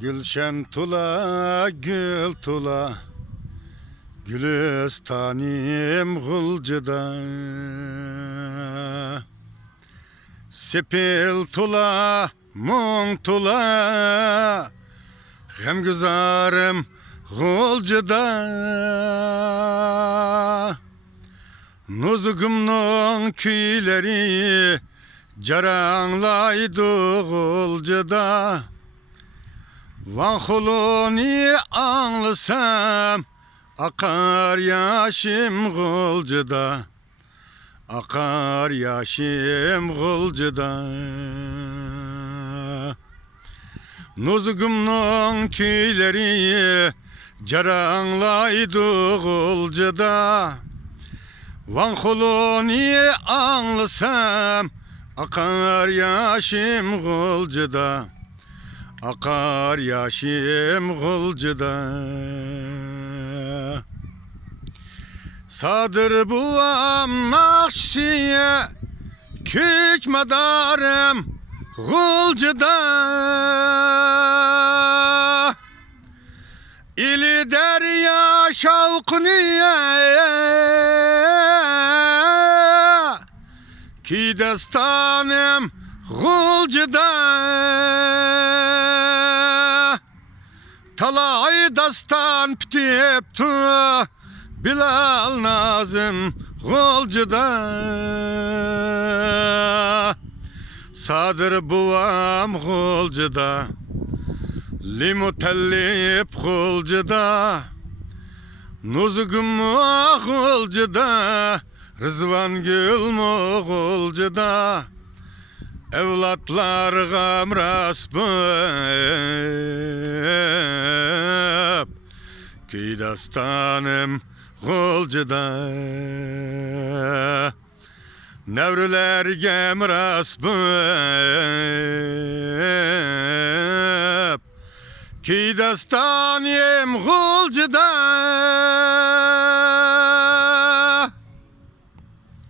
Gülşen tula, gül tula, Gülistanim gulcıda. Sepil tula, mung tula, Gemgüzarım gulcıda. Nuzugumnun küyleri Caranglaydı gulcıda. Van huluni anlasam Akar yaşım gulcıda. Akar yaşım gulcıda. Nuzugumnun küyleri Caranglaydı gulcıda. Van huluni anlasam Akar yaşım gulcıda. Akar yaşım gulcıda. Sadır buam nakşiye Küç madarım gulcıda. İli derya şavkuniye Ki destanım gulcıda. Talay dastan ptiptu Bilal Nazım gulcıda. Sadır buam gulcıda. Limutellip gulcıda. Nuzugum gulcıda. Rızvan gül gulcıda. Evlatlar gamras bıp Ki dastanım gulcıda. Nevrüler gemras bıp Ki dastanım gulcıda.